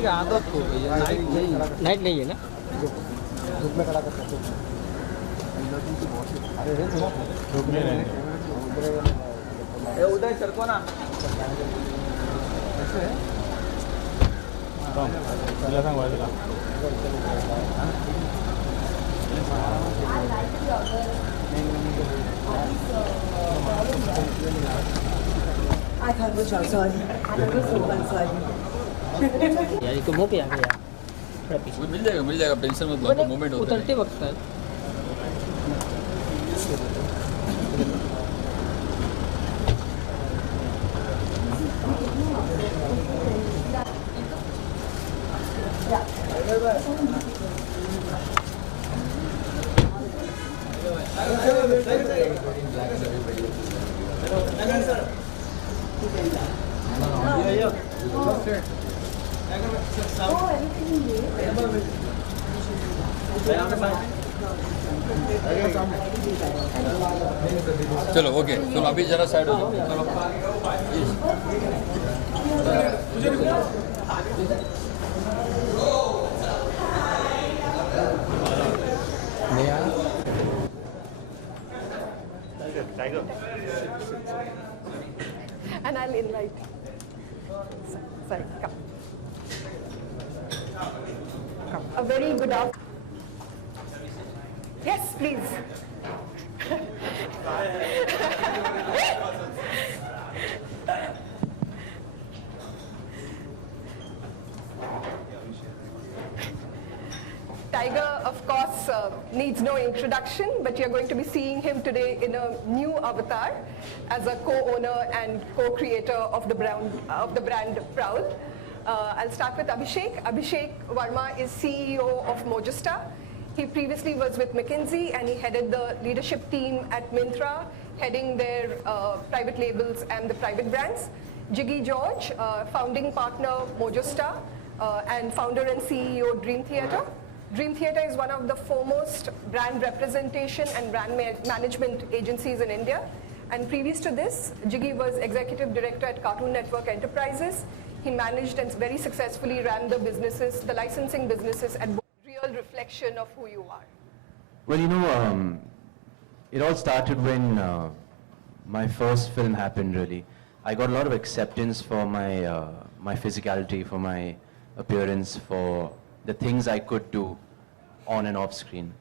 की आदत हो गई है, नाइट नहीं है ना, धूप में खड़ा करता है उधर चढ़को ना I can't go outside. I can't go inside. यार ये तो वो पे आ गया वो मिल जाएगा टेंशन मत लो, आपको मोमेंट होता है उतरते वक्त है। चलो ओके, चलो अभी जरा साइड हो जाओ, चलो Tiger. And I'll invite. Sorry, come. Come. A very good afternoon. Yes, please. Tiger, of course, needs no introduction, but you're going to be seeing him today in a new avatar as a co-owner and co-creator of the brand Proud. I'll start with Abhishek. Abhishek Verma is CEO of Mojista. He previously was with McKinsey and he headed the leadership team at Myntra, heading their private labels and the private brands. Jiggy George, founding partner Mojista and founder and CEO Dream Theatre. Dream Theatre is one of the foremost brand representation and brand management agencies in India. And previous to this, Jiggy was executive director at Cartoon Network Enterprises. He managed and very successfully ran the businesses, the licensing businesses, and real reflection of who you are. Well, you know, it all started when my first film happened, really. I got a lot of acceptance for my, my physicality, for my appearance, for the things I could do on and off screen.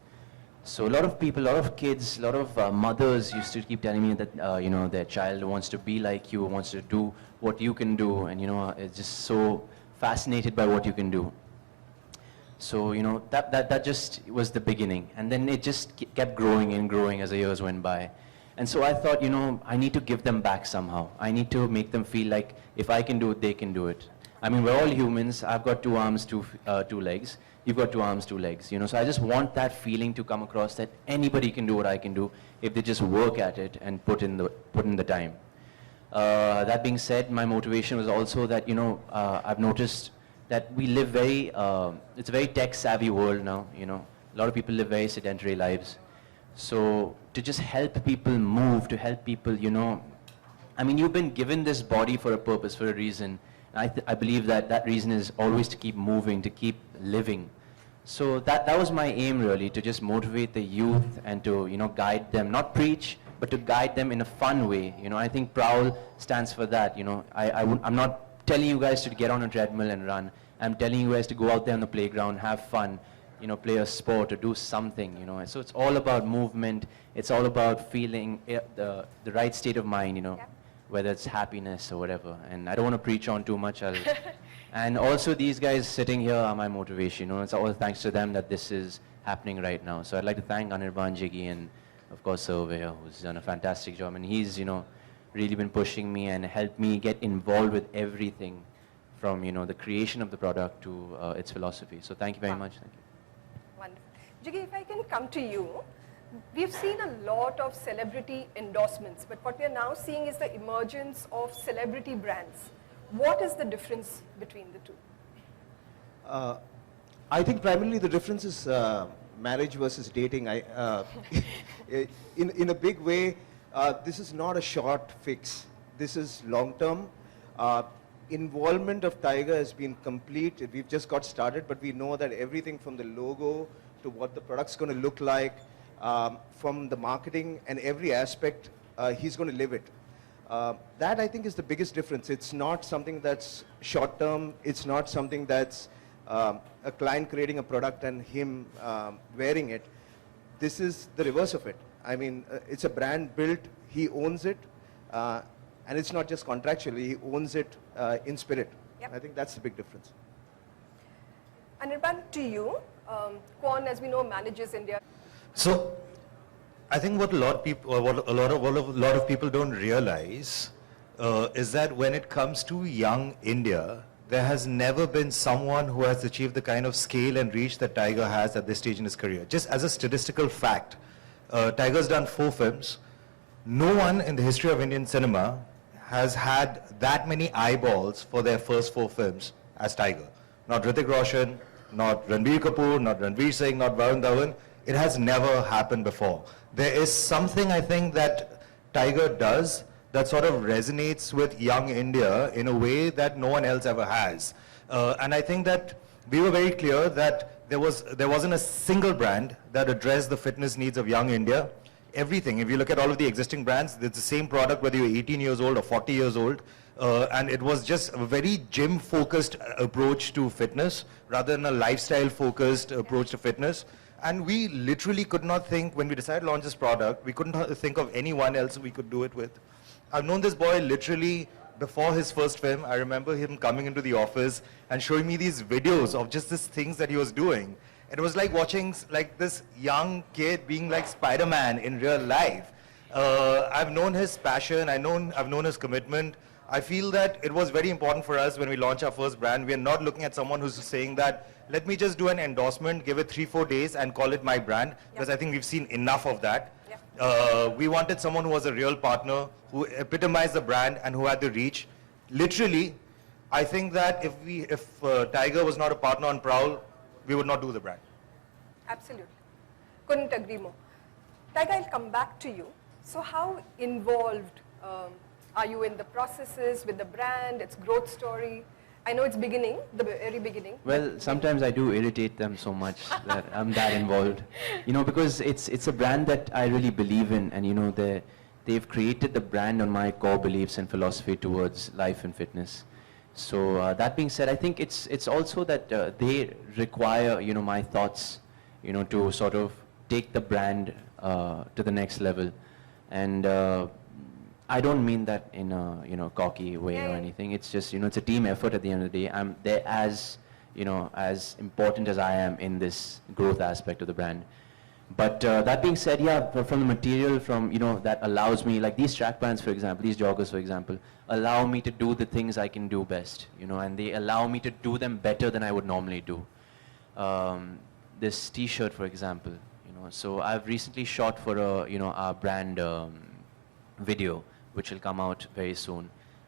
So a lot of people, a lot of kids, a lot of mothers used to keep telling me that, you know, their child wants to be like you, wants to do what you can do, and, you know, it's just so fascinated by what you can do. So, you know, that just was the beginning. And then it just kept growing and growing as the years went by. And so I thought, you know, I need to give them back somehow. I need to make them feel like if I can do it, they can do it. I mean, we're all humans. I've got 2 arms, 2 legs. You've got 2 arms, 2 legs. You know, so I just want that feeling to come across that anybody can do what I can do if they just work at it and put in the time. That being said, my motivation was also that, you know, I've noticed that we live very, it's a very tech-savvy world now, you know. A lot of people live very sedentary lives. So to just help people move, to help people, you know, I mean, you've been given this body for a purpose, for a reason. I believe that that reason is always to keep moving, to keep living. So that was my aim, really, to just motivate the youth and to, you know, guide them, not preach, but to guide them in a fun way. You know, I think Prowl stands for that, you know. I'm not telling you guys to get on a treadmill and run. I'm telling you guys to go out there on the playground, have fun, you know, play a sport or do something, you know. So it's all about movement. It's all about feeling the right state of mind, you know. Yep. Whether it's happiness or whatever. And I don't want to preach on too much. And also these guys sitting here are my motivation. You know, it's all thanks to them that this is happening right now. So I'd like to thank Anirban, Jiggy, and of course Surveyor, who's done a fantastic job. And he's, you know, really been pushing me and helped me get involved with everything from, you know, the creation of the product to its philosophy. So thank you very much. Thank you. Wonderful. Jiggy, if I can come to you. We've seen a lot of celebrity endorsements, but what we are now seeing is the emergence of celebrity brands. What is the difference between the two? I think primarily the difference is marriage versus dating. In a big way, this is not a short fix. This is long term. involvement of Tiger has been complete. We've just got started, but we know that everything from the logo to what the product's going to look like, from the marketing and every aspect, he's going to live it. That I think is the biggest difference. It's not something that's short term. It's not something that's a client creating a product and him wearing it. This is the reverse of it. I mean, it's a brand built, he owns it, and it's not just contractually, he owns it in spirit. Yep. I think that's the big difference. Anirban, to you, Quan, as we know, manages India. So, I think what a lot of people, what a lot of people don't realize is that when it comes to young India, there has never been someone who has achieved the kind of scale and reach that Tiger has at this stage in his career. Just as a statistical fact, Tiger's done 4 films. No one in the history of Indian cinema has had that many eyeballs for their first 4 films as Tiger. Not Hrithik Roshan, not Ranbir Kapoor, not Ranveer Singh, not Varun Dhawan. It has never happened before. There is something I think that Tiger does that sort of resonates with young India in a way that no one else ever has. And I think that we were very clear that there wasn't a single brand that addressed the fitness needs of young India. Everything, if you look at all of the existing brands, it's the same product whether you're 18 years old or 40 years old. And it was just a very gym-focused approach to fitness rather than a lifestyle-focused approach to fitness. And we literally could not think, when we decided to launch this product, we couldn't think of anyone else we could do it with. I've known this boy literally before his first film. I remember him coming into the office and showing me these videos of just these things that he was doing. It was like watching like this young kid being like Spider-Man in real life. I've known his passion, I've known his commitment. I feel that it was very important for us when we launched our first brand. We are not looking at someone who's saying that, let me just do an endorsement, give it 3-4 days and call it my brand, because I think we've seen enough of that. We wanted someone who was a real partner, who epitomized the brand and who had the reach. Literally, I think that if Tiger was not a partner on Prowl, we would not do the brand. Absolutely. Couldn't agree more. Tiger, I'll come back to you. So how involved are you in the processes with the brand, its growth story? I know it's beginning, the very beginning. Well, sometimes I do irritate them so much that I'm that involved. You know, because it's a brand that I really believe in, and you know, they've created the brand on my core beliefs and philosophy towards life and fitness. So that being said, I think it's also that they require, you know, my thoughts, you know, to sort of take the brand to the next level. And I don't mean that in a, you know, cocky way or anything. It's just, you know, it's a team effort at the end of the day. I'm there as, you know, as important as I am in this growth aspect of the brand. But that being said, yeah, from the material, from, you know, that allows me, like these track pants, for example, these joggers, for example, allow me to do the things I can do best, you know, and they allow me to do them better than I would normally do. This t-shirt, for example, you know, so I've recently shot for a, you know, our brand video, which will come out very soon.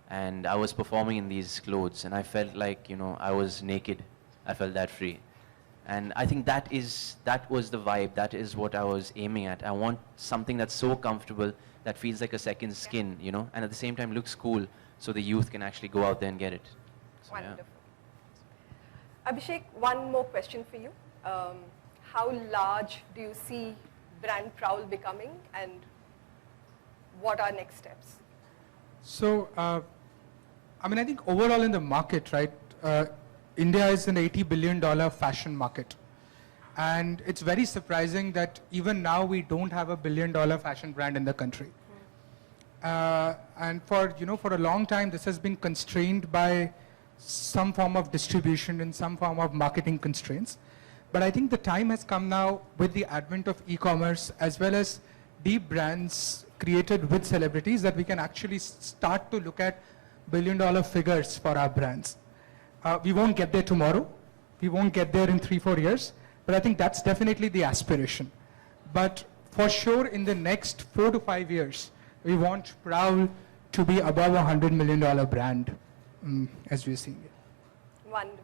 And I was performing in these clothes, and I felt like, you know, I was naked. I felt that free. And I think that was the vibe. That is what I was aiming at. I want something that's so comfortable that feels like a second skin, you know, and at the same time looks cool, so the youth can actually go out there and get it. So, wonderful. Yeah. Abhishek, one more question for you. How large do you see brand Prowl becoming, and what are next steps? So, I mean, I think overall in the market, right, India is an $80 billion fashion market. And it's very surprising that even now we don't have a $1 billion fashion brand in the country. And for, you know, for a long time, this has been constrained by some form of distribution and some form of marketing constraints. But I think the time has come now with the advent of e-commerce as well as deep brands created with celebrities that we can actually start to look at $1 billion figures for our brands. We won't get there tomorrow. We won't get there in 3-4 years. But I think that's definitely the aspiration. But for sure, in the next 4 to 5 years, we want Prowl to be above a $100 million brand, as we're seeing it. Wonderful.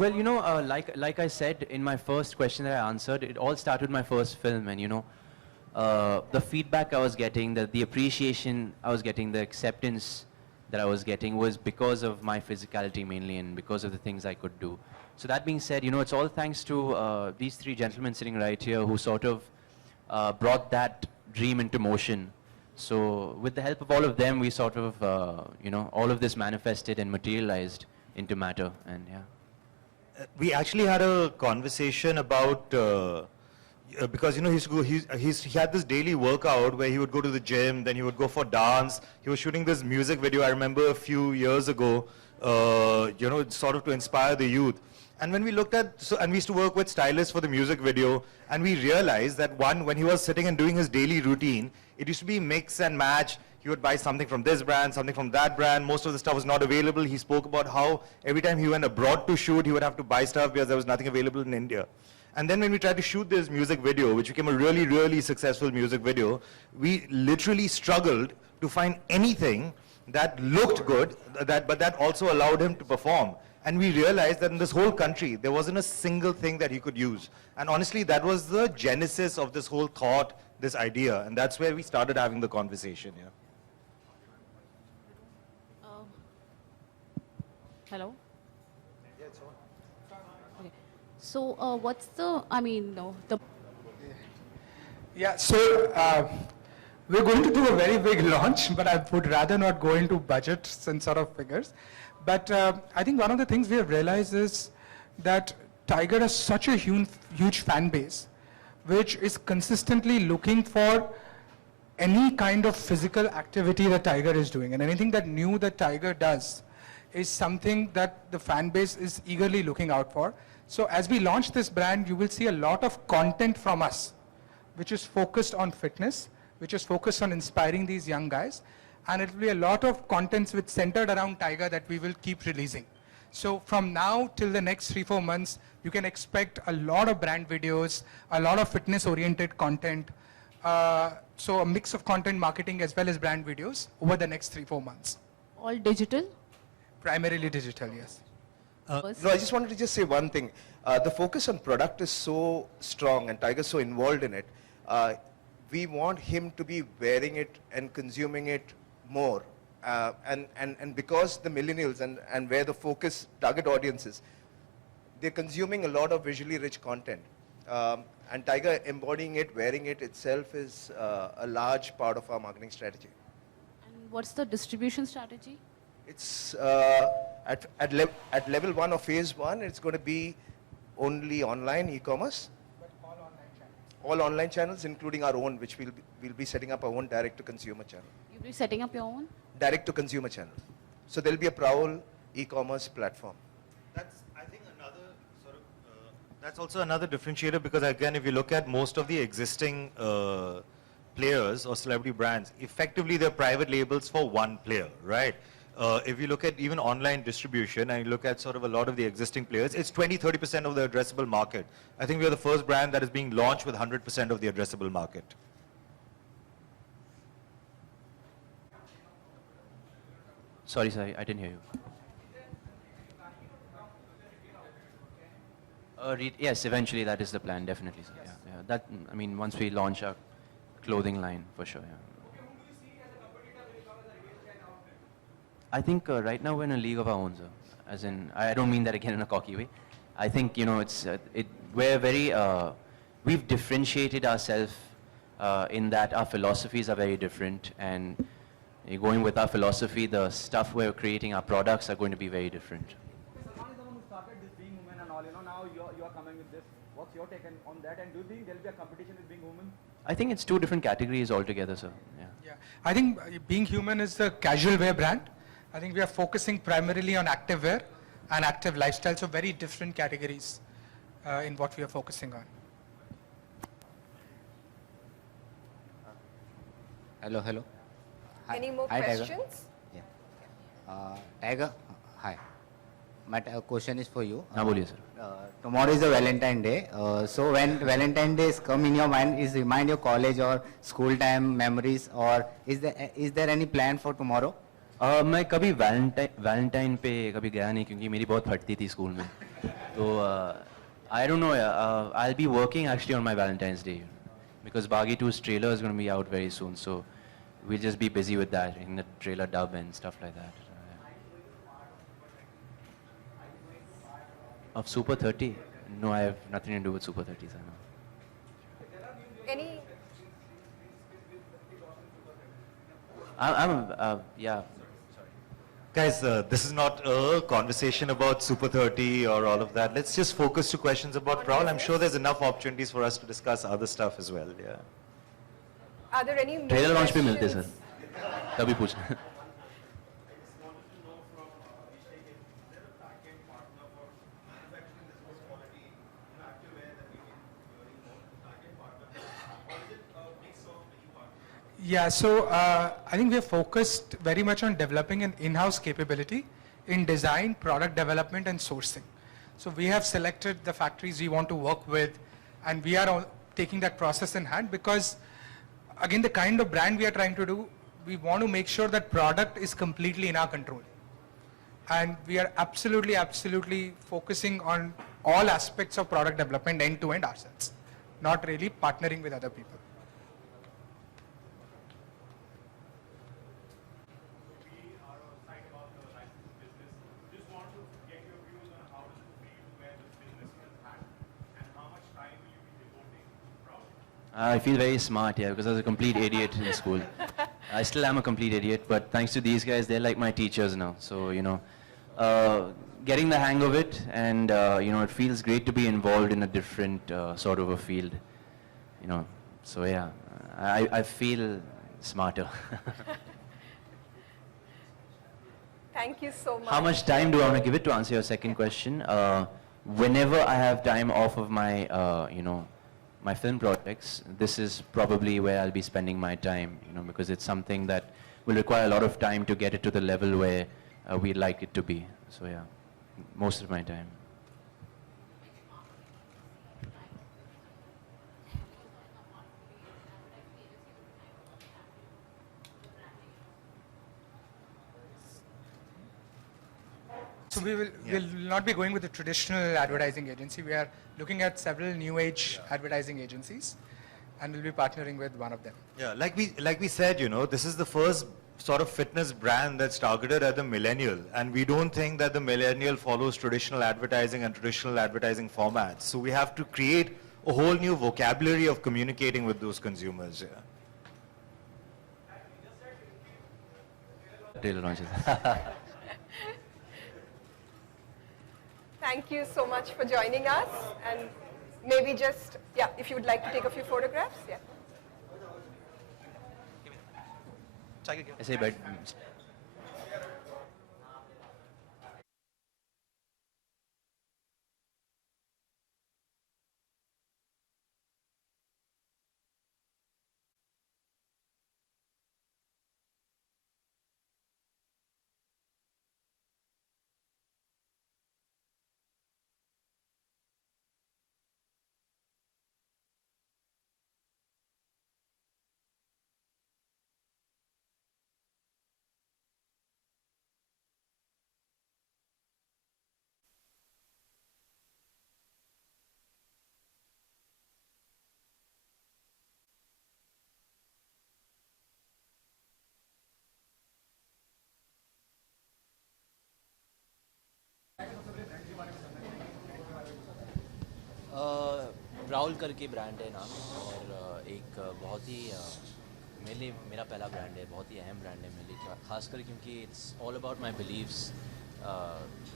Well, like I said in my first question that I answered, it all started with my first film, and the feedback I was getting, the appreciation I was getting, the acceptance that I was getting was because of my physicality mainly and because of the things I could do. So that being said, it's all thanks to these three gentlemen sitting right here who sort of brought that dream into motion. So with the help of all of them, we sort of, all of this manifested and materialized into matter, and yeah. We actually had a conversation about, because he had this daily workout where he would go to the gym, then he would go for dance. He was shooting this music video, I remember a few years ago, sort of to inspire the youth. And when we looked at, and we used to work with stylists for the music video, and we realized that when he was sitting and doing his daily routine, it used to be mix and match. He would buy something from this brand, something from that brand. Most of the stuff was not available. He spoke about how every time he went abroad to shoot, he would have to buy stuff because there was nothing available in India. And then when we tried to shoot this music video, which became a really, really successful music video, we literally struggled to find anything that looked good, but that also allowed him to perform. And we realized that in this whole country, there wasn't a single thing that he could use. And honestly, that was the genesis of this whole thought, this idea. And that's where we started having the conversation. Yeah. Hello? Yeah, it's on. Okay. So what's the, Yeah, so we're going to do a very big launch, but I would rather not go into budgets and sort of figures. But I think one of the things we have realized is that Tiger has such a huge fan base, which is consistently looking for any kind of physical activity that Tiger is doing. And anything that new that Tiger does is something that the fan base is eagerly looking out for. So as we launch this brand, you will see a lot of content from us, which is focused on fitness, which is focused on inspiring these young guys. And it will be a lot of contents which centered around Tiger that we will keep releasing. So from now till the next 3-4 months, you can expect a lot of brand videos, a lot of fitness-oriented content. So a mix of content marketing as well as brand videos over the next 3-4 months. all digital? Primarily digital, yes. No, I just wanted to just say one thing. The focus on product is so strong and Tiger's so involved in it. We want him to be wearing it and consuming it more. And because the millennials and where the focus target audience is, they're consuming a lot of visually rich content. And Tiger embodying it, wearing it itself is a large part of our marketing strategy. And what's the distribution strategy? It's at level 1 or phase 1, it's going to be only online e-commerce. But all online channels. All online channels, including our own, which we'll be setting up our own direct-to-consumer channel. You'll be setting up your own? Direct-to-consumer channel. So there'll be a Prowl e-commerce platform. That's, I think, another sort of, that's also another differentiator because, again, if you look at most of the existing players or celebrity brands, effectively they're private labels for one player, right? If you look at even online distribution and you look at sort of a lot of the existing players, it's 20-30% of the addressable market. I think we are the first brand that is being launched with 100% of the addressable market. Sorry, I didn't hear you. Yes, eventually that is the plan, definitely. Sir. Yeah, yeah. That, I mean, once we launch our clothing line, for sure. Yeah. I think right now we're in a league of our own, sir. As in, I don't mean that again in a cocky way. I think, you know, we're very, we've differentiated ourselves in that our philosophies are very different, and going with our philosophy, the stuff we're creating, our products are going to be very different. Salman is the one who started this being woman and all, you know, now you're coming with this. What's your take on that, and do you think there'll be a competition with being woman? I think it's two different categories altogether, sir. Yeah. Yeah, I think Being Human is the casual wear brand. I think we are focusing primarily on active wear and active lifestyle, so very different categories in what we are focusing on. Hello. Hi. Any more Hi, questions? Tiger. Yeah. Tiger, hi. My question is for you. Now, boliye, sir. Tomorrow is the Valentine Day. So when Valentine Days come in your mind, is remind your college or school time memories, or is there any plan for tomorrow? मैं कभी Valentine पे कभी गया नहीं क्योंकि मेरी बहुत फटती थी स्कूल में. तो I don't know. I'll be working actually on my Valentine's Day because Baghi 2's trailer is going to be out very soon. So we'll just be busy with that in the trailer dub and stuff like that. Of Super 30? No, I have nothing to do with Super 30s. I know. Any? Yeah. Guys, this is not a conversation about Super 30 or all of that. Let's just focus to questions about Prowl. I'm sure there's enough opportunities for us to discuss other stuff as well. Yeah. Are there any more Trailer launch पे मिलते questions? Sir. तभी पूछना. Yeah, so I think we're focused very much on developing an in-house capability in design, product development, and sourcing. So we have selected the factories we want to work with, and we are all taking that process in hand because, again, the kind of brand we are trying to do, we want to make sure that product is completely in our control. And we are absolutely focusing on all aspects of product development end-to-end ourselves, not really partnering with other people. I feel very smart, yeah, because I was a complete idiot in school. I still am a complete idiot, but thanks to these guys, they're like my teachers now. So, you know, getting the hang of it, and, you know, it feels great to be involved in a different sort of a field, you know. So, yeah, I feel smarter. Thank you so much. How much time do I want to give it to answer your second question? Whenever I have time off of my, you know, my film projects, this is probably where I'll be spending my time, you know, because it's something that will require a lot of time to get it to the level where we'd like it to be. So yeah, most of my time. So we will not be going with the traditional advertising agency. We are looking at several new age advertising agencies, and we'll be partnering with one of them. Yeah, like we said, you know, this is the first sort of fitness brand that's targeted at the millennial, and we don't think that the millennial follows traditional advertising and traditional advertising formats. So we have to create a whole new vocabulary of communicating with those consumers. Yeah. Trailer launches. Thank you so much for joining us. And maybe just, yeah, if you would like to take a few photographs, yeah. ऐसे ही बैठ. Prowl करके brand है नाम, और एक बहुत ही मेरे लिए मेरा पहला ब्रांड है, बहुत ही अहम ब्रांड है मेरे लिए, खासकर क्योंकि it's all about my beliefs.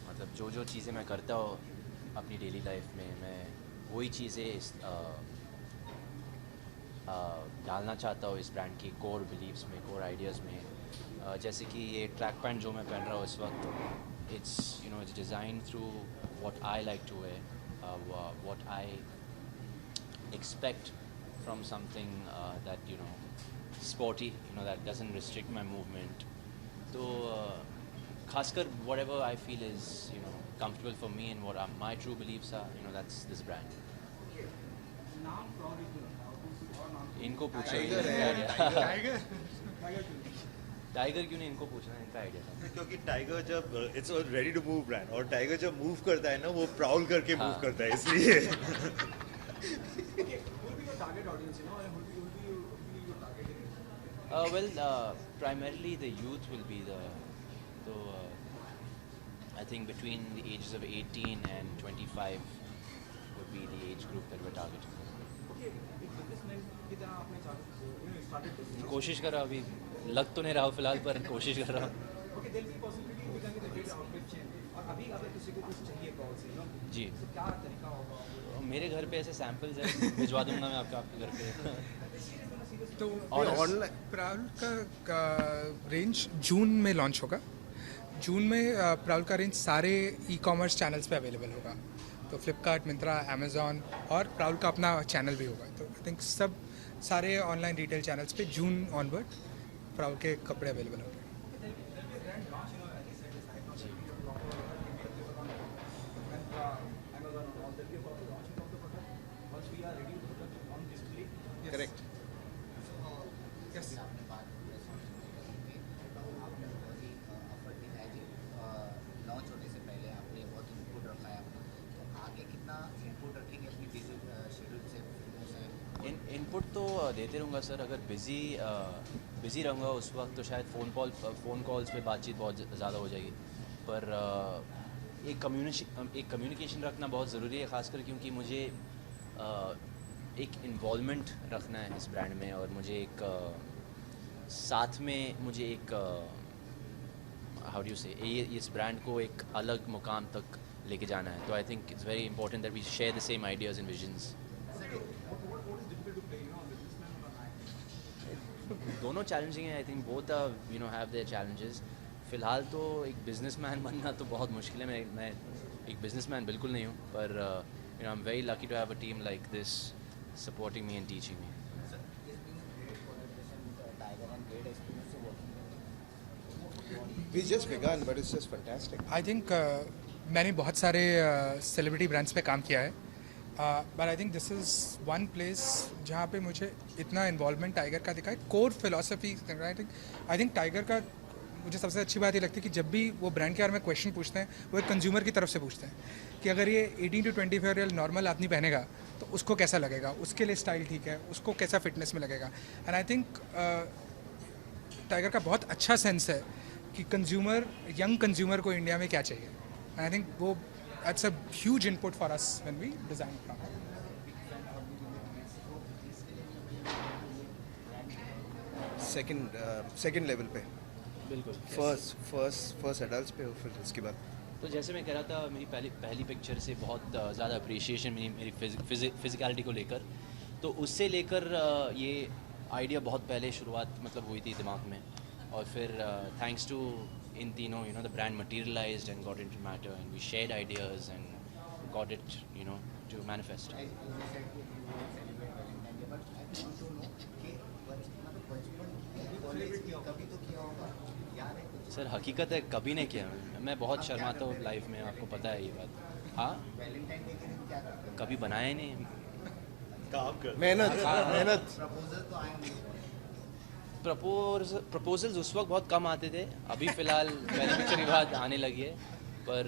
मतलब जो चीज़ें मैं करता हूँ अपनी डेली लाइफ में, मैं वही चीज़ें डालना चाहता हूँ इस ब्रांड की कोर बिलीव्स में, कोर आइडियाज़ में. जैसे कि ये ट्रैक पैंट जो मैं पहन रहा हूँ इस वक्त, it's you know it's design through what I like to wear, what I expect from something that, you know, sporty, you know, that doesn't restrict my movement. So खासकर whatever I feel is, you know, comfortable for me and what my true beliefs are, you know, that's this brand. इनको पूछो. Tiger क्यों नहीं इनको पूछना, इनका idea था. क्योंकि टाइगर जब it's a ready to move brand और टाइगर जब मूव करता है ना वो प्राउड करके मूव करता है इसलिए. Well, primarily the youth will be the, so I think between the ages of 18 and 25 would be the age group that we're targeting. कोशिश कर रहा हूँ, अभी लग तो नहीं रहा हूँ फिलहाल, पर कोशिश कर रहा हूँ. जी, मेरे घर पे ऐसे सैम्पल्स हैं, भिजवा दूंगा मैं आपके घर पे. तो प्राउल का रेंज जून में लॉन्च होगा. जून में प्राउल का रेंज सारे ई-कॉमर्स चैनल्स पे अवेलेबल होगा. तो फ्लिपकार्ट, मिंत्रा, अमेज़ॉन और प्राउल का अपना चैनल भी होगा. तो आई थिंक सब सारे ऑनलाइन रिटेल चैनल्स पे जून ऑनवर्ड प्राउल के कपड़े अवेलेबल होंगे. Correct. Yes. लॉन्च होने से पहले आपने बहुत इनपुट रखा है अपना, तो आगे कितना इनपुट रखेंगे अपनी बिजी शेड्यूल से? इनपुट तो देते रहूँगा सर. अगर बिज़ी रहूँगा उस वक्त तो शायद फ़ोन कॉल्स पे बातचीत बहुत ज़्यादा हो जाएगी. पर एक कम्युनिकेशन रखना बहुत ज़रूरी है, ख़ासकर क्योंकि मुझे एक इन्वॉल्वमेंट रखना है इस ब्रांड में, और मुझे एक साथ में मुझे एक हाउ डू यू से इस ब्रांड को एक अलग मुकाम तक लेके जाना है. तो I think it's very important that we share the same ideas and visions. दोनों चैलेंजिंग है. I think both have their challenges. फ़िलहाल तो एक बिजनेसमैन बनना तो बहुत मुश्किल है. मैं एक बिजनेसमैन बिल्कुल नहीं हूँ, पर I am very lucky to have a team like this supporting me and teaching me. We just begun, but it's just fantastic. I think मैंने बहुत सारे सेलिब्रिटी ब्रांड्स पे काम किया है, but I think this is one place जहाँ पे मुझे इतना इन्वॉल्वमेंट टाइगर का दिखा है. Core philosophy I think tiger का मुझे सबसे अच्छी बात ये लगती है कि जब भी वो ब्रांड के बारे में क्वेश्चन पूछते हैं वो एक कंज्यूमर की तरफ से पूछते हैं कि अगर ये 18 to 25 ईयर नॉर्मल आदमी पहनेगा तो उसको कैसा लगेगा, उसके लिए स्टाइल ठीक है, उसको कैसा फिटनेस में लगेगा. एंड आई थिंक टाइगर का बहुत अच्छा सेंस है कि यंग कंज्यूमर को इंडिया में क्या चाहिए. आई थिंक वो that's a huge input for us when we design product. Second level पे बिल्कुल. फर्स्ट एडल्ट्स पे और फिर उसके बाद. तो जैसे मैं कह रहा था, मेरी पहली पिक्चर से बहुत ज़्यादा अप्रिशिएशन मेरी फिज़िकलिटी को लेकर. तो उससे लेकर ये आइडिया बहुत पहले शुरुआत मतलब हुई थी दिमाग में, और फिर थैंक्स टू इन तीनों the brand materialised and got into matter and we shared ideas and got it to manifest. Sir हकीकत है कभी नहीं किया. मैं बहुत शर्माता हूँ लाइफ में, आपको पता है ये बात. हाँ, कभी बनाया ही नहीं. मेहनत. प्रपोजल्स उस वक्त बहुत कम आते थे. अभी फ़िलहाल पहली पिक्चर के बाद आने लगी है. पर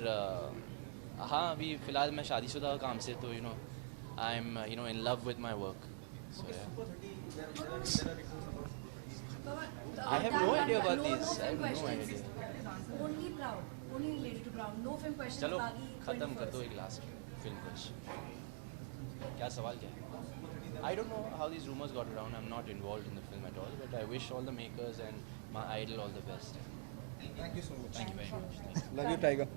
हाँ, अभी फ़िलहाल मैं शादीशुदा काम से, तो I am in love with my work. I have no idea about these. I have no idea. Only Brown. Only related to Brown. No film questions. चलो ख़त्म कर दो एक लास्ट फिल्म क्वेश्चन. क्या सवाल क्या है? I don't know how these rumors got around. I'm not involved in the film at all. But I wish all the makers and my idol all the best. Thank you so much. Thank you very much. Love you, Tiger.